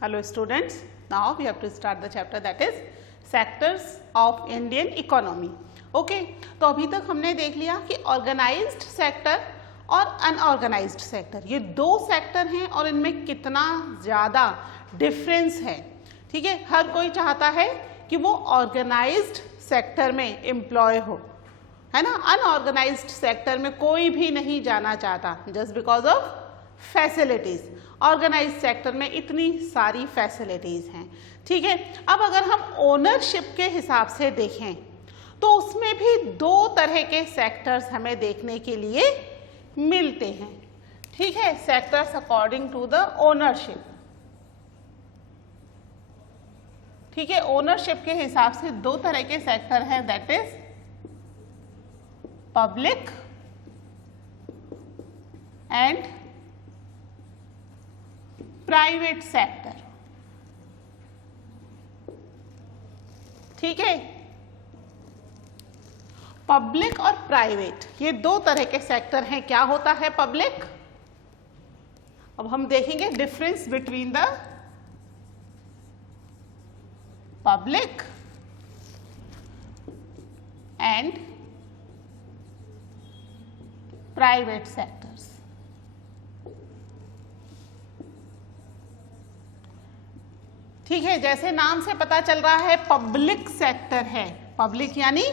Hello students, now we have to start the chapter that is sectors of Indian economy. Okay, तो अभी तक हमने देख लिया कि ऑर्गेनाइज्ड सेक्टर और अनऑर्गेनाइज्ड सेक्टर, ये दो सेक्टर हैं और इनमें कितना ज़्यादा डिफरेंस है. ठीक है, हर कोई चाहता है कि वो ऑर्गेनाइज्ड सेक्टर में एम्प्लॉय हो, है ना. अनऑर्गेनाइज्ड सेक्टर में कोई भी नहीं जाना चाहता just because of facilities. Organised sector में इतनी सारी फैसिलिटीज हैं. ठीक है, अब अगर हम ओनरशिप के हिसाब से देखें तो उसमें भी दो तरह के सेक्टर्स हमें देखने के लिए मिलते हैं. ठीक है, sectors according to the ownership. ठीक है, ओनरशिप के हिसाब से दो तरह के सेक्टर हैं, that is public and private sector. ठीक है, पब्लिक और प्राइवेट ये दो तरह के सेक्टर हैं. क्या होता है पब्लिक? अब हम देखेंगे difference between the public and private sectors. ठीक है, जैसे नाम से पता चल रहा है पब्लिक सेक्टर है. पब्लिक यानी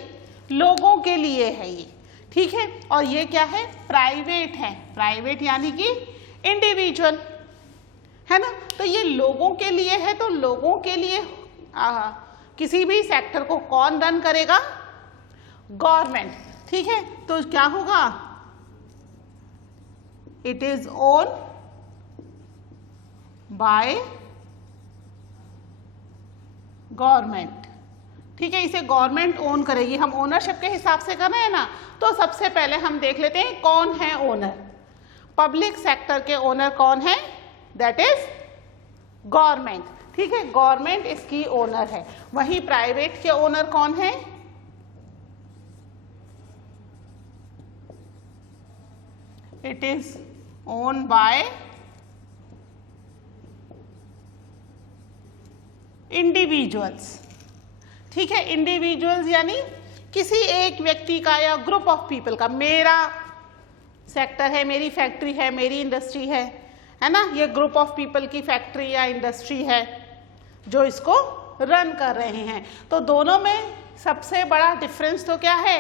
लोगों के लिए है ये. ठीक है, और ये क्या है? प्राइवेट है. प्राइवेट यानी कि इंडिविजुअल, है ना. तो ये लोगों के लिए है, तो लोगों के लिए किसी भी सेक्टर को कौन रन करेगा? गवर्नमेंट. ठीक है, तो क्या होगा? It is own by government. ठीक है, इसे गवर्नमेंट ओन करेगी. हम ओनरशिप के हिसाब से कर रहे हैं ना, तो सबसे पहले हम देख लेते हैं कौन है ओनर. पब्लिक सेक्टर के ओनर कौन है? That is government. ठीक है, गवर्नमेंट इसकी ओनर है. वहीं प्राइवेट के ओनर कौन है? It is own by individuals. ठीक है, इंडिविजुअल्स यानी किसी एक व्यक्ति का या ग्रुप ऑफ पीपल का. मेरा सेक्टर है, मेरी फैक्ट्री है, मेरी इंडस्ट्री है ना. ये ग्रुप ऑफ पीपल की फैक्ट्री या इंडस्ट्री है जो इसको रन कर रहे हैं. तो दोनों में सबसे बड़ा डिफरेंस तो क्या है?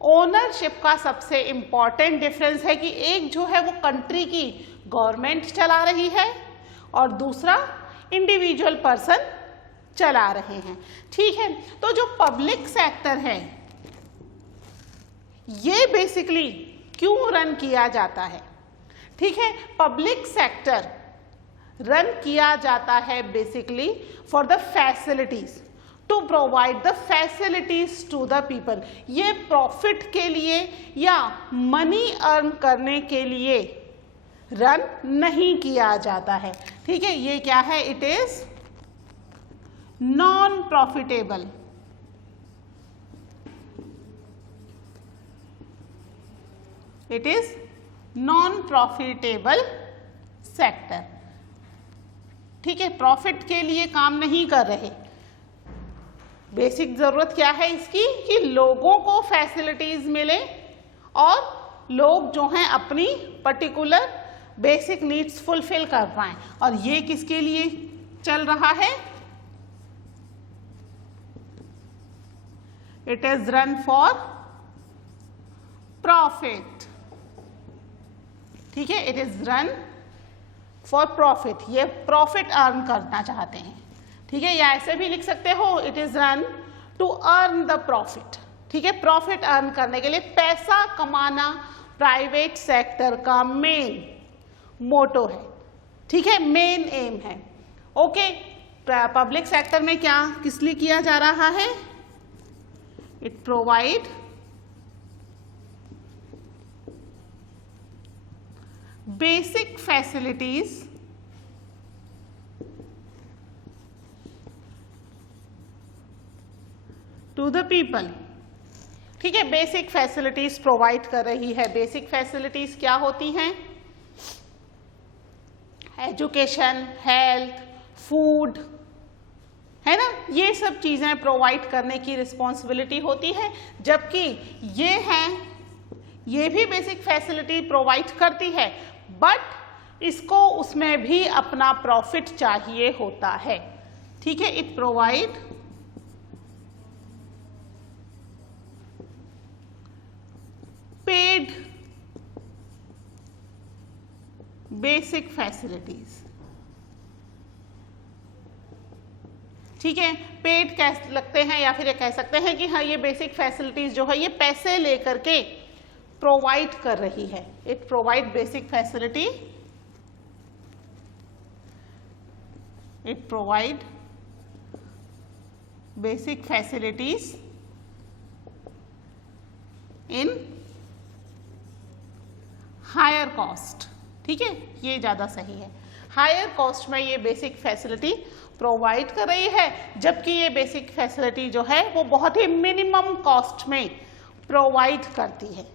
ओनरशिप का सबसे इंपॉर्टेंट डिफरेंस है कि एक जो है वो कंट्री की गवर्नमेंट चला रही है और दूसरा इंडिविजुअल पर्सन चला रहे हैं. ठीक है, तो जो पब्लिक सेक्टर है ये बेसिकली क्यों रन किया जाता है? ठीक है, पब्लिक सेक्टर रन किया जाता है basically for the facilities, to provide the facilities to the people. ये प्रॉफिट के लिए या मनी अर्न करने के लिए रन नहीं किया जाता है. ठीक है, ये क्या है? It is non profitable. It is non profitable sector. ठीक है, प्रॉफिट के लिए काम नहीं कर रहे. बेसिक जरूरत क्या है इसकी? कि लोगों को फैसिलिटीज मिले और लोग जो हैं अपनी पर्टिकुलर बेसिक नीड्स फुलफिल कर पाएं. और ये किसके लिए चल रहा है? It is run for profit. ठीक है, it is run for profit. ये प्रॉफिट अर्न करना चाहते हैं. ठीक है, या ऐसे भी लिख सकते हो, it is run to earn the profit. ठीक है, प्रॉफिट अर्न करने के लिए पैसा कमाना प्राइवेट सेक्टर का मेन मोटो है. ठीक है, मेन एम है. ओके, पब्लिक सेक्टर में क्या किस लिए किया जा रहा है? It provide basic facilities to the people. ठीक है, बेसिक फैसिलिटीज प्रोवाइड कर रही है. बेसिक फैसिलिटीज क्या होती हैं? एजुकेशन, हेल्थ, फूड, है ना, ये सब चीजें प्रोवाइड करने की रिस्पॉन्सिबिलिटी होती है। जबकि ये भी बेसिक फैसिलिटी प्रोवाइड करती है, बट इसको उसमें भी अपना प्रॉफिट चाहिए होता है। ठीक है, it provide paid basic facilities. ठीक है, पेड कह लगते हैं या फिर ये कह सकते हैं कि हाँ ये बेसिक फैसिलिटीज जो है ये पैसे लेकर के प्रोवाइड कर रही है। It provide basic facility, it provide basic facilities in higher cost. ठीक है, ये ज्यादा सही है। हायर कॉस्ट में ये बेसिक फैसिलिटी प्रोवाइड कर रही है, जबकि ये बेसिक फैसिलिटी जो है वो बहुत ही मिनिमम कॉस्ट में प्रोवाइड करती है।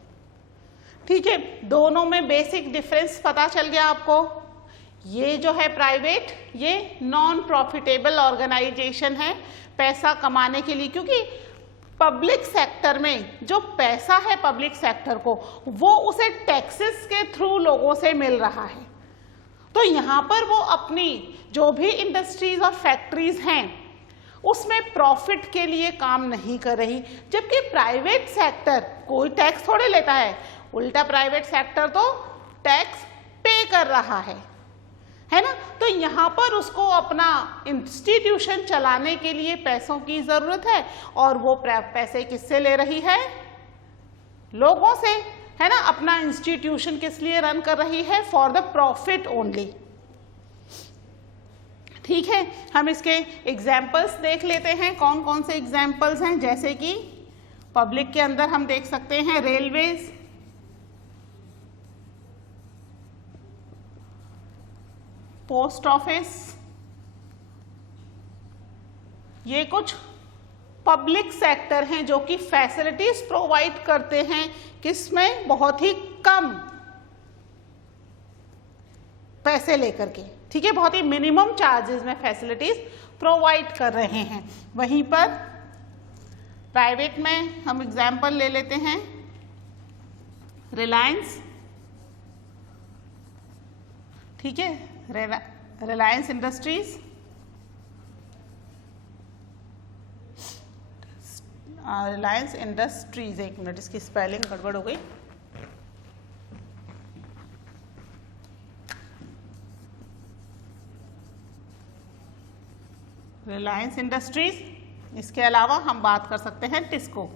ठीक है, दोनों में बेसिक डिफरेंस पता चल गया आपको। ये जो है प्राइवेट, ये नॉन प्रॉफिटेबल ऑर्गेनाइजेशन है पैसा कमाने के लिए, क्योंकि पब्लिक सेक्टर में जो पैसा है पब्लिक सेक्टर को वो उसे टैक्सेस के थ्रू लोगों से मिल रहा है। तो यहाँ पर वो अपनी जो भी इंडस्ट्रीज और फैक्ट्रीज हैं उसमें प्रॉफिट के लिए काम नहीं कर रही, जबकि प्राइवेट सेक्टर कोई टैक्स थोड़े लेता है, उल्टा प्राइवेट सेक्टर तो टैक्स पे कर रहा है ना। तो यहाँ पर उसको अपना इंस्टीट्यूशन चलाने के लिए पैसों की जरूरत है, और वो पैसे किससे ले रही है? लोगों से, है ना। अपना इंस्टीट्यूशन किस लिए रन कर रही है? For the profit only. ठीक है, हम इसके एग्जाम्पल्स देख लेते हैं। कौन कौन से एग्जाम्पल्स हैं? जैसे कि पब्लिक के अंदर हम देख सकते हैं रेलवेज, पोस्ट ऑफिस, ये कुछ पब्लिक सेक्टर हैं जो कि फैसिलिटीज प्रोवाइड करते हैं, किसमें? बहुत ही कम पैसे लेकर के। ठीक है, बहुत ही मिनिमम चार्जेस में फैसिलिटीज प्रोवाइड कर रहे हैं। वहीं पर प्राइवेट में हम एग्जाम्पल ले लेते हैं रिलायंस। ठीक है, रिलायंस इंडस्ट्रीज, रिलायंस इंडस्ट्रीज, एक मिनट इसकी स्पेलिंग गड़बड़ हो गई। रिलायंस इंडस्ट्रीज। इसके अलावा हम बात कर सकते हैं टिस्को।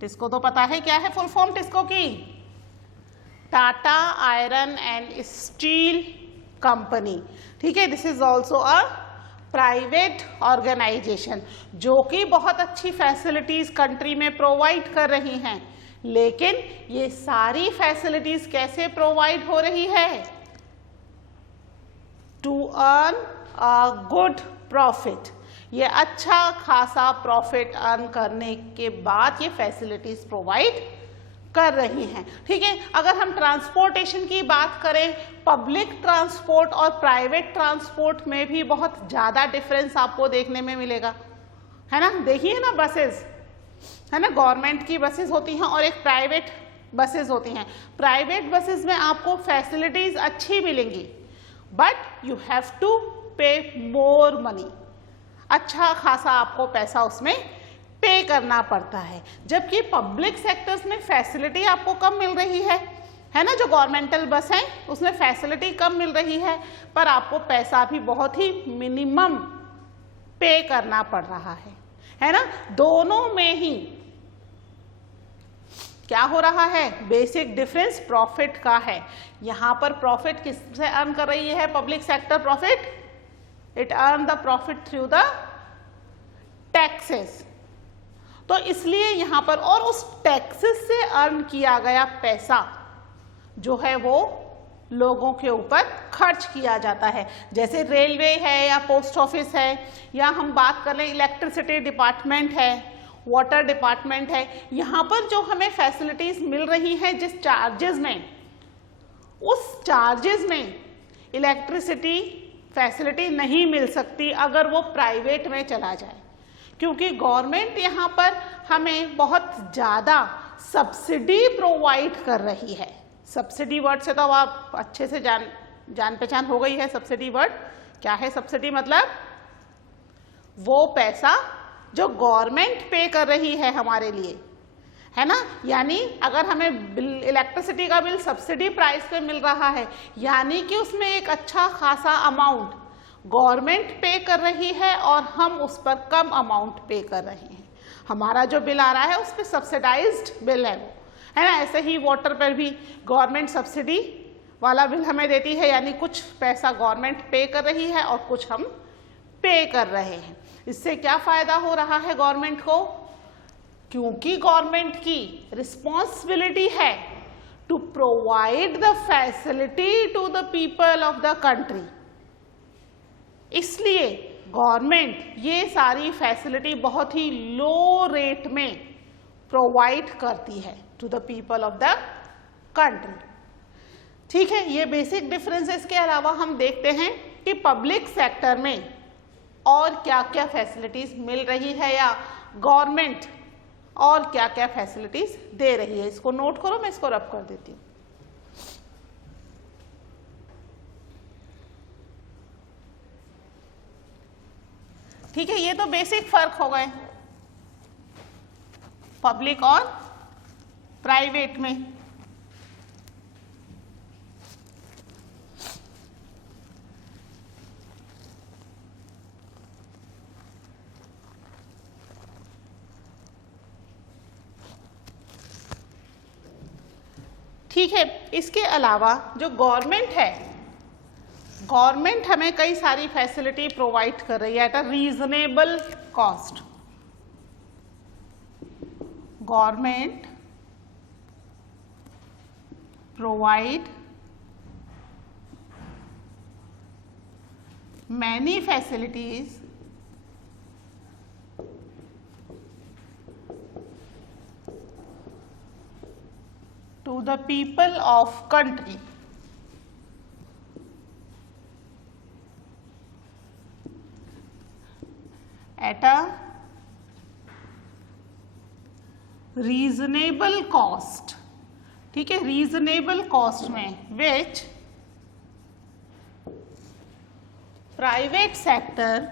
टिस्को तो पता है क्या है फुल फॉर्म टिस्को की? Tata iron and steel company. ठीक है, this is also a private organisation जो कि बहुत अच्छी फैसिलिटीज कंट्री में प्रोवाइड कर रही हैं। लेकिन ये सारी फैसिलिटीज कैसे प्रोवाइड हो रही है? To earn a good profit. ये अच्छा खासा प्रॉफिट अर्न करने के बाद ये फैसिलिटीज प्रोवाइड कर रही हैं। ठीक है, अगर हम ट्रांसपोर्टेशन की बात करें, पब्लिक ट्रांसपोर्ट और प्राइवेट ट्रांसपोर्ट में भी बहुत ज़्यादा डिफरेंस आपको देखने में मिलेगा, है ना। देखिए ना, बसेस, है ना, गवर्नमेंट की बसेस होती हैं और एक प्राइवेट बसेस होती हैं। प्राइवेट बसेस में आपको फैसिलिटीज अच्छी मिलेंगी, बट यू हैव टू पे मोर मनी। अच्छा खासा आपको पैसा उसमें पे करना पड़ता है, जबकि पब्लिक सेक्टर्स में फैसिलिटी आपको कम मिल रही है ना। जो गवर्नमेंटल बस है उसमें फैसिलिटी कम मिल रही है, पर आपको पैसा भी बहुत ही मिनिमम पे करना पड़ रहा है ना। दोनों में ही क्या हो रहा है? बेसिक डिफरेंस प्रॉफिट का है। यहां पर प्रॉफिट किससे अर्न कर रही है public sector? Profit, it earn the profit through the taxes. तो इसलिए यहां पर, और उस टैक्सेस से अर्न किया गया पैसा जो है वो लोगों के ऊपर खर्च किया जाता है। जैसे रेलवे है या पोस्ट ऑफिस है, या हम बात कर लें इलेक्ट्रिसिटी डिपार्टमेंट है, वाटर डिपार्टमेंट है, यहाँ पर जो हमें फैसिलिटीज मिल रही हैं जिस चार्जेस में, उस चार्जेस में इलेक्ट्रिसिटी फैसिलिटी नहीं मिल सकती अगर वो प्राइवेट में चला जाए, क्योंकि गवर्नमेंट यहाँ पर हमें बहुत ज़्यादा सब्सिडी प्रोवाइड कर रही है। सब्सिडी वर्ड से तो आप अच्छे से जान पहचान हो गई है। सब्सिडी वर्ड क्या है? सब्सिडी मतलब वो पैसा जो गवर्नमेंट पे कर रही है हमारे लिए, है ना। यानी अगर हमें बिल, इलेक्ट्रिसिटी का बिल सब्सिडी प्राइस पे मिल रहा है, यानी कि उसमें एक अच्छा खासा अमाउंट गवर्नमेंट पे कर रही है और हम उस पर कम अमाउंट पे कर रहे हैं। हमारा जो बिल आ रहा है उस पर सब्सिडाइज्ड बिल है वो, है ना। ऐसे ही वाटर पर भी गवर्नमेंट सब्सिडी वाला बिल हमें देती है, यानी कुछ पैसा गवर्नमेंट पे कर रही है और कुछ हम पे कर रहे हैं। इससे क्या फायदा हो रहा है गवर्नमेंट को? क्योंकि गवर्नमेंट की रिस्पॉन्सिबिलिटी है to provide the facility to the people of the country, इसलिए गवर्नमेंट ये सारी फैसिलिटी बहुत ही लो रेट में प्रोवाइड करती है to the people of the country. ठीक है, ये बेसिक डिफरेंसेस के अलावा हम देखते हैं कि पब्लिक सेक्टर में और क्या क्या फैसिलिटीज मिल रही है या गवर्नमेंट और क्या क्या फैसिलिटीज दे रही है। इसको नोट करो, मैं इसको रब कर देती हूँ। ठीक है, ये तो बेसिक फर्क हो गए पब्लिक और प्राइवेट में। ठीक है, इसके अलावा जो गवर्नमेंट है, गवर्नमेंट हमें कई सारी फैसिलिटी प्रोवाइड कर रही है at a reasonable cost. Government provide many facilities to the people of country at a reasonable cost। ठीक है, रीजनेबल कॉस्ट में which private sector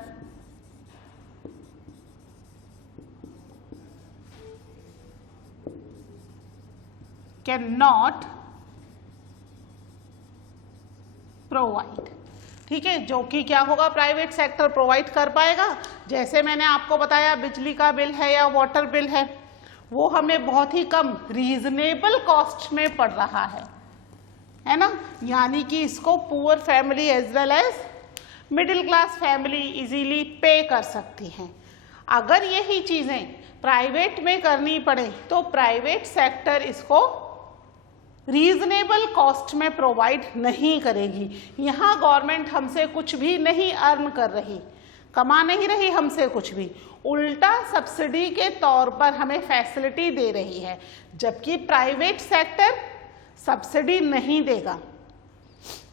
can not provide. ठीक है, जो कि क्या होगा, प्राइवेट सेक्टर प्रोवाइड कर पाएगा। जैसे मैंने आपको बताया बिजली का बिल है या वाटर बिल है, वो हमें बहुत ही कम रीजनेबल कॉस्ट में पड़ रहा है ना। यानी कि इसको poor family as well as middle class family easily pay कर सकती हैं। अगर यही चीजें प्राइवेट में करनी पड़े तो प्राइवेट सेक्टर इसको रीजनेबल कॉस्ट में प्रोवाइड नहीं करेगी। यहाँ गवर्नमेंट हमसे कुछ भी नहीं अर्न कर रही, कमा नहीं रही हमसे कुछ भी, उल्टा सब्सिडी के तौर पर हमें फैसिलिटी दे रही है, जबकि प्राइवेट सेक्टर सब्सिडी नहीं देगा,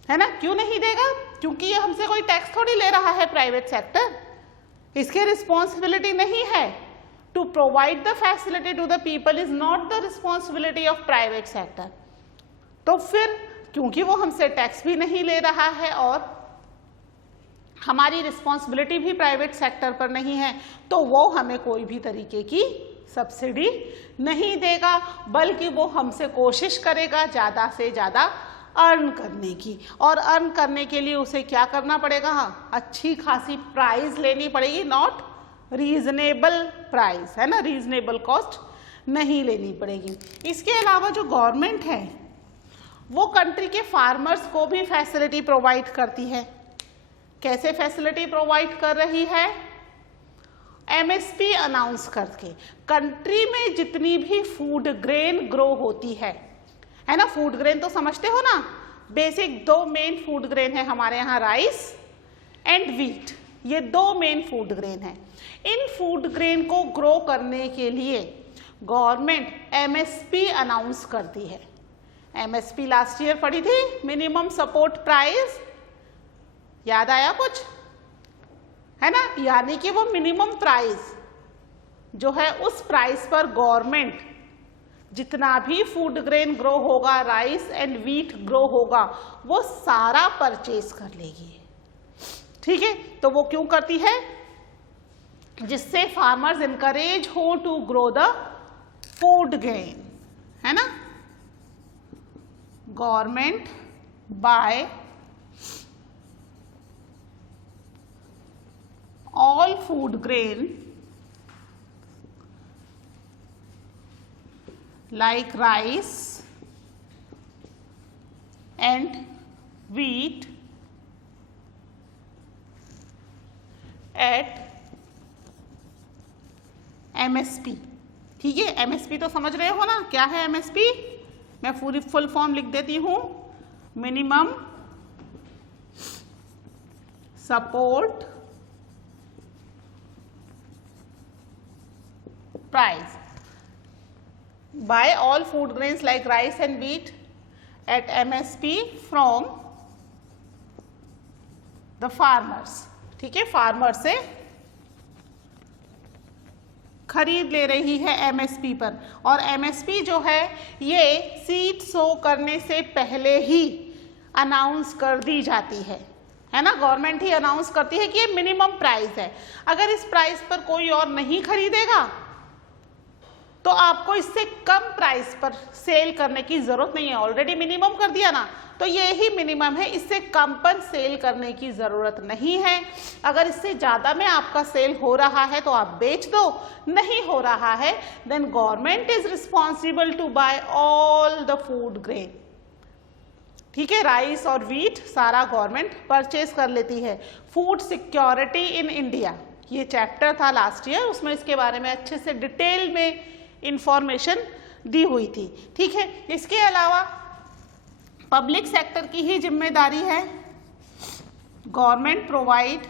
है ना। क्यों नहीं देगा? क्योंकि ये हमसे कोई टैक्स थोड़ी ले रहा है। प्राइवेट सेक्टर, इसकी रिस्पॉन्सिबिलिटी नहीं है to provide the facility to the people, is not the responsibility of private sector. तो फिर क्योंकि वो हमसे टैक्स भी नहीं ले रहा है और हमारी रिस्पॉन्सिबिलिटी भी प्राइवेट सेक्टर पर नहीं है, तो वो हमें कोई भी तरीके की सब्सिडी नहीं देगा, बल्कि वो हमसे कोशिश करेगा ज़्यादा से ज़्यादा अर्न करने की। और अर्न करने के लिए उसे क्या करना पड़ेगा? अच्छी खासी प्राइस लेनी पड़ेगी, नॉट रीजनेबल प्राइस, है ना, रीजनेबल कॉस्ट नहीं लेनी पड़ेगी। इसके अलावा जो गवर्नमेंट है वो कंट्री के फार्मर्स को भी फैसिलिटी प्रोवाइड करती है। कैसे फैसिलिटी प्रोवाइड कर रही है? एमएसपी अनाउंस करके। कंट्री में जितनी भी फूड ग्रेन ग्रो होती है ना, फूड ग्रेन तो समझते हो ना, बेसिक दो मेन फूड ग्रेन है हमारे यहाँ, राइस एंड व्हीट, ये दो मेन फूड ग्रेन है। इन फूड ग्रेन को ग्रो करने के लिए गवर्नमेंट एमएसपी अनाउंस करती है। एमएसपी लास्ट ईयर पढ़ी थी, मिनिमम सपोर्ट प्राइस, याद आया कुछ, है ना? यानी कि वो मिनिमम प्राइस जो है उस प्राइस पर गवर्नमेंट जितना भी फूड ग्रेन ग्रो होगा, राइस एंड व्हीट ग्रो होगा, वो सारा परचेज कर लेगी। ठीक है, तो वो क्यों करती है? जिससे फार्मर्स इनकरेज हो to grow the food grain, है ना? Government buy all food grain like rice and wheat at MSP। ठीक है, MSP तो समझ रहे हो ना, क्या है MSP? मैं पूरी फुल फॉर्म लिख देती हूँ, minimum support price by all food grains like rice and wheat at MSP from the farmers। ठीक है, फार्मर से खरीद ले रही है MSP पर, और MSP जो है ये सीड सो करने से पहले ही अनाउंस कर दी जाती है ना? गवर्नमेंट ही अनाउंस करती है कि ये मिनिमम प्राइस है। अगर इस प्राइस पर कोई और नहीं खरीदेगा तो आपको इससे कम प्राइस पर सेल करने की जरूरत नहीं है, ऑलरेडी मिनिमम कर दिया ना, तो ये ही मिनिमम है, इससे कम पर सेल करने की जरूरत नहीं है। अगर इससे ज्यादा में आपका सेल हो रहा है तो आप बेच दो, नहीं हो रहा है then government is responsible to buy all the food grain. ठीक है, राइस और व्हीट सारा गवर्नमेंट परचेज कर लेती है। फूड सिक्योरिटी इन इंडिया, ये चैप्टर था लास्ट ईयर, उसमें इसके बारे में अच्छे से डिटेल में इंफॉर्मेशन दी हुई थी। ठीक है, इसके अलावा पब्लिक सेक्टर की ही जिम्मेदारी है, government provide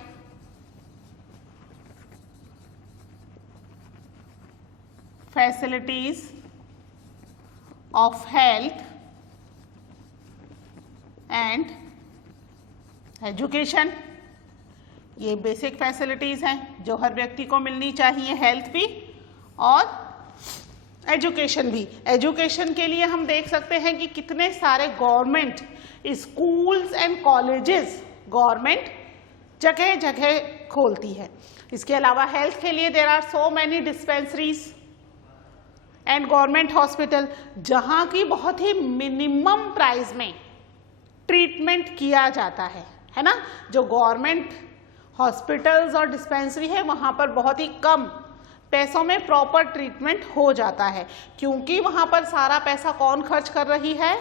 facilities of health and education. ये बेसिक फैसिलिटीज हैं जो हर व्यक्ति को मिलनी चाहिए, हेल्थ भी और एजुकेशन भी। एजुकेशन के लिए हम देख सकते हैं कि कितने सारे government schools and colleges government जगह जगह खोलती है। इसके अलावा हेल्थ के लिए there are so many dispensaries and government hospital, जहाँ की बहुत ही मिनिमम प्राइस में ट्रीटमेंट किया जाता है ना? जो गवर्नमेंट हॉस्पिटल्स और डिस्पेंसरी है वहाँ पर बहुत ही कम पैसों में प्रॉपर ट्रीटमेंट हो जाता है, क्योंकि वहाँ पर सारा पैसा कौन खर्च कर रही है?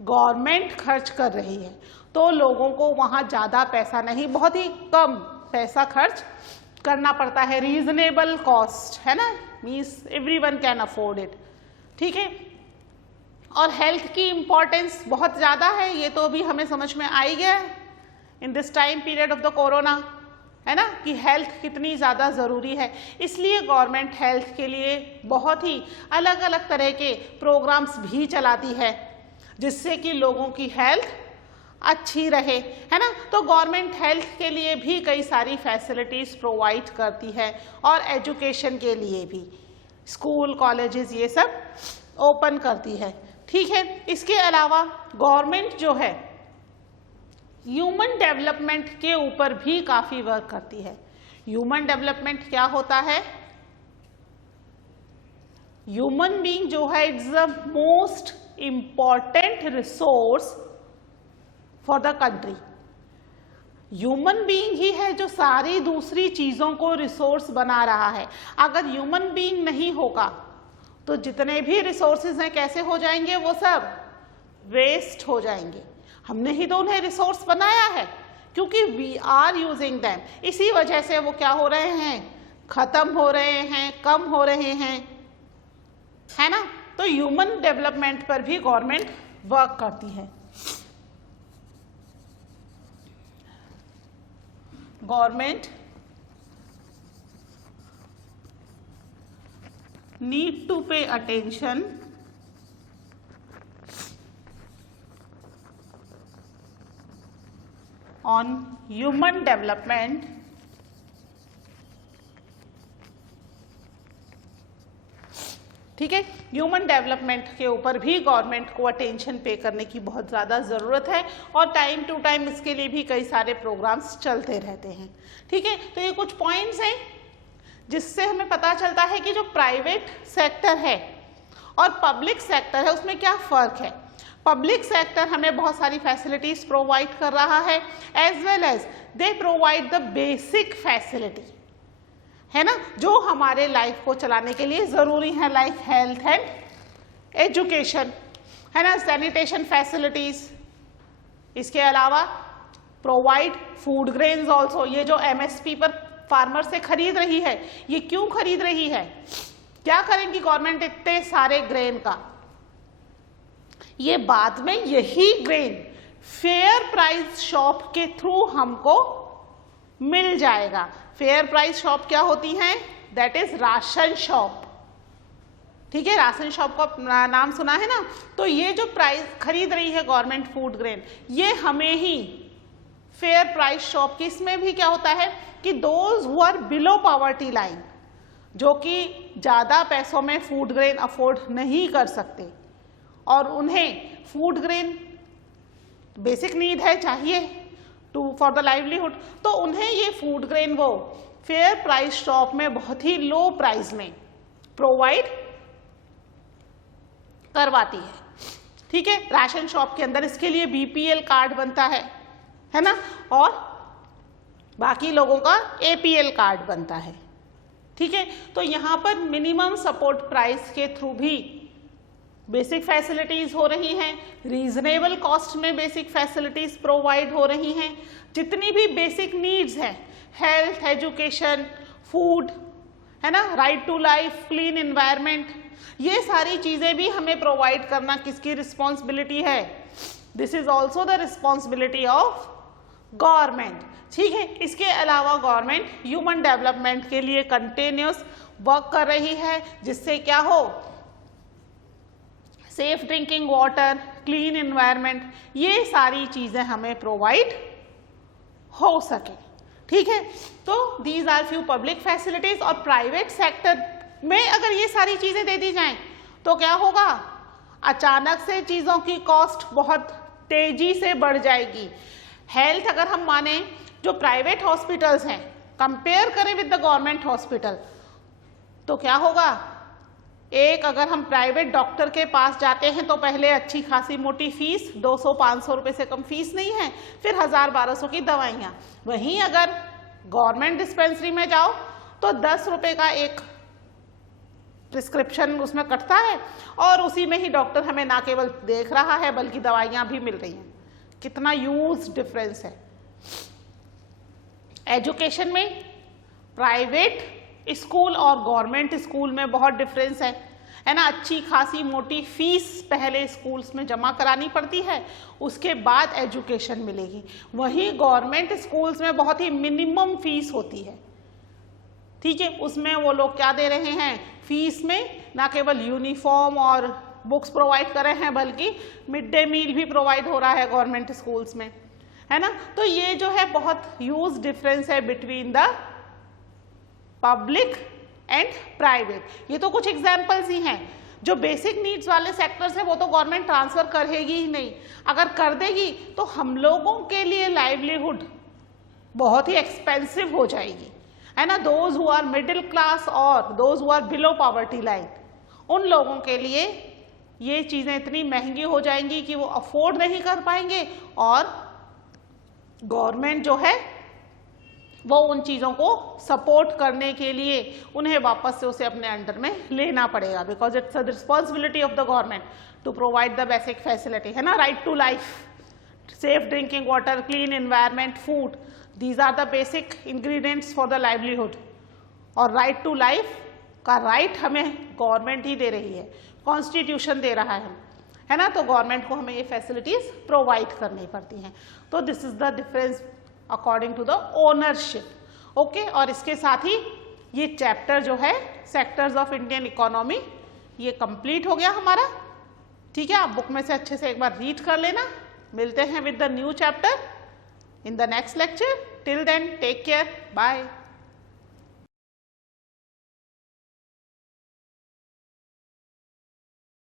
गवर्नमेंट खर्च कर रही है। तो लोगों को वहाँ ज़्यादा पैसा नहीं, बहुत ही कम पैसा खर्च करना पड़ता है, रीजनेबल कॉस्ट, है ना? Means everyone can afford it. ठीक है, और हेल्थ की इम्पोर्टेंस बहुत ज़्यादा है, ये तो अभी हमें समझ में आ ही गया in this time period of the corona, है ना, कि हेल्थ कितनी ज़्यादा ज़रूरी है। इसलिए गवर्नमेंट हेल्थ के लिए बहुत ही अलग अलग तरह के प्रोग्राम्स भी चलाती है, जिससे कि लोगों की हेल्थ अच्छी रहे, है ना? तो गवर्नमेंट हेल्थ के लिए भी कई सारी फैसिलिटीज़ प्रोवाइड करती है, और एजुकेशन के लिए भी स्कूल कॉलेजेस ये सब ओपन करती है। ठीक है, इसके अलावा गवर्नमेंट जो है ह्यूमन डेवलपमेंट के ऊपर भी काफ़ी वर्क करती है। ह्यूमन डेवलपमेंट क्या होता है? ह्यूमन बीइंग जो है it's the most important resource for the country. Human being ही है जो सारी दूसरी चीज़ों को रिसोर्स बना रहा है। अगर ह्यूमन बीइंग नहीं होगा तो जितने भी रिसोर्सेज हैं कैसे हो जाएंगे? वो सब वेस्ट हो जाएंगे। हमने ही तो उन्हें रिसोर्स बनाया है, क्योंकि वी आर यूजिंग दैम। इसी वजह से वो क्या हो रहे हैं? खत्म हो रहे हैं, कम हो रहे हैं, है ना? तो ह्यूमन डेवलपमेंट पर भी गवर्नमेंट वर्क करती है। Government need to pay attention on human development ठीक है, ह्यूमन डेवलपमेंट के ऊपर भी गवर्नमेंट को अटेंशन पे करने की बहुत ज़्यादा ज़रूरत है और टाइम टू टाइम इसके लिए भी कई सारे प्रोग्राम्स चलते रहते हैं। ठीक है, तो ये कुछ पॉइंट्स हैं जिससे हमें पता चलता है कि जो प्राइवेट सेक्टर है और पब्लिक सेक्टर है उसमें क्या फ़र्क है। पब्लिक सेक्टर हमें बहुत सारी फैसिलिटीज़ प्रोवाइड कर रहा है, as well as they provide the basic facility, है ना, जो हमारे लाइफ को चलाने के लिए ज़रूरी है, लाइक हेल्थ एंड एजुकेशन, है ना, सैनिटेशन फैसिलिटीज़। इसके अलावा प्रोवाइड फूड ग्रेन्स ऑल्सो। ये जो एमएसपी पर फार्मर से खरीद रही है, ये क्यों खरीद रही है, क्या करेंगी गवर्नमेंट इतने सारे ग्रेन का, ये बाद में यही ग्रेन फेयर प्राइस शॉप के थ्रू हमको मिल जाएगा। फेयर प्राइस शॉप क्या होती हैं, दैट इज राशन शॉप। ठीक है, राशन शॉप का नाम सुना है ना। तो ये जो प्राइस खरीद रही है गवर्नमेंट फूड ग्रेन, ये हमें ही फेयर प्राइस शॉप की, इसमें भी क्या होता है कि those who are below poverty line, जो कि ज़्यादा पैसों में फूड ग्रेन अफोर्ड नहीं कर सकते और उन्हें फूड ग्रेन बेसिक नीड है, चाहिए टू फॉर द लाइवलीहुड, तो उन्हें ये फूड ग्रेन वो फेयर प्राइस शॉप में बहुत ही लो प्राइस में प्रोवाइड करवाती है। ठीक है, राशन शॉप के अंदर इसके लिए बीपीएल कार्ड बनता है ना, और बाकी लोगों का एपीएल कार्ड बनता है। ठीक है, तो यहाँ पर मिनिमम सपोर्ट प्राइस के थ्रू भी बेसिक फैसिलिटीज़ हो रही हैं, रीजनेबल कॉस्ट में बेसिक फैसिलिटीज़ प्रोवाइड हो रही हैं। जितनी भी बेसिक नीड्स हैं, हेल्थ, एजुकेशन, फूड, है ना, right to life, clean environment, ये सारी चीज़ें भी हमें प्रोवाइड करना किसकी रिस्पॉन्सिबिलिटी है, this is also the responsibility of government. ठीक है, इसके अलावा गवर्नमेंट ह्यूमन डेवलपमेंट के लिए कंटिन्यूस वर्क कर रही है, जिससे क्या हो, safe drinking water, clean environment, ये सारी चीज़ें हमें प्रोवाइड हो सके। ठीक है, तो these are few public facilities. और प्राइवेट सेक्टर में अगर ये सारी चीज़ें दे दी जाएं तो क्या होगा, अचानक से चीज़ों की कॉस्ट बहुत तेजी से बढ़ जाएगी। हेल्थ अगर हम माने, जो प्राइवेट हॉस्पिटल्स हैं कंपेयर करें विद द गवर्नमेंट हॉस्पिटल, तो क्या होगा, एक अगर हम प्राइवेट डॉक्टर के पास जाते हैं तो पहले अच्छी खासी मोटी फीस, 200-500 रुपये से कम फीस नहीं है, फिर 1000-1200 की दवाइयाँ। वहीं अगर गवर्नमेंट डिस्पेंसरी में जाओ तो 10 रुपये का एक प्रिस्क्रिप्शन उसमें कटता है और उसी में ही डॉक्टर हमें ना केवल देख रहा है बल्कि दवाइयाँ भी मिल रही हैं। कितना ह्यूज डिफरेंस है। एजुकेशन में प्राइवेट स्कूल और गवर्नमेंट स्कूल में बहुत डिफरेंस है ना। अच्छी खासी मोटी फीस पहले स्कूल्स में जमा करानी पड़ती है, उसके बाद एजुकेशन मिलेगी। वहीं गवर्नमेंट स्कूल्स में बहुत ही मिनिमम फीस होती है। ठीक है, उसमें वो लोग क्या दे रहे हैं, फीस में ना केवल यूनिफॉर्म और बुक्स प्रोवाइड कर रहे हैं बल्कि मिड डे मील भी प्रोवाइड हो रहा है गवर्नमेंट स्कूल्स में, है ना। तो ये जो है बहुत ह्यूज डिफरेंस है between the public and private. ये तो कुछ एग्जाम्पल्स ही हैं। जो बेसिक नीड्स वाले सेक्टर्स हैं वो तो गवर्नमेंट ट्रांसफर करेगी ही नहीं। अगर कर देगी तो हम लोगों के लिए लाइवलीहुड बहुत ही एक्सपेंसिव हो जाएगी, है ना। Those who are middle class और those who are below poverty line, उन लोगों के लिए ये चीज़ें इतनी महंगी हो जाएंगी कि वो अफोर्ड नहीं कर पाएंगे और गवर्नमेंट जो है वो उन चीज़ों को सपोर्ट करने के लिए उन्हें वापस से उसे अपने अंडर में लेना पड़ेगा, because it's the responsibility of the government to provide the basic facility, है ना। Right to life, safe drinking water, clean environment, food, these are the basic ingredients for the livelihood. और राइट टू लाइफ का right हमें government ही दे रही है, constitution दे रहा है ना। तो गवर्नमेंट को हमें ये फैसिलिटीज प्रोवाइड करनी पड़ती हैं। तो this is the difference according to the ownership. Okay, और इसके साथ ही ये चैप्टर जो है सेक्टर्स ऑफ इंडियन इकोनॉमी ये कंप्लीट हो गया हमारा। ठीक है, आप बुक में से अच्छे से एक बार रीड कर लेना। मिलते हैं with the new chapter. in the next lecture. Till then, take care. Bye.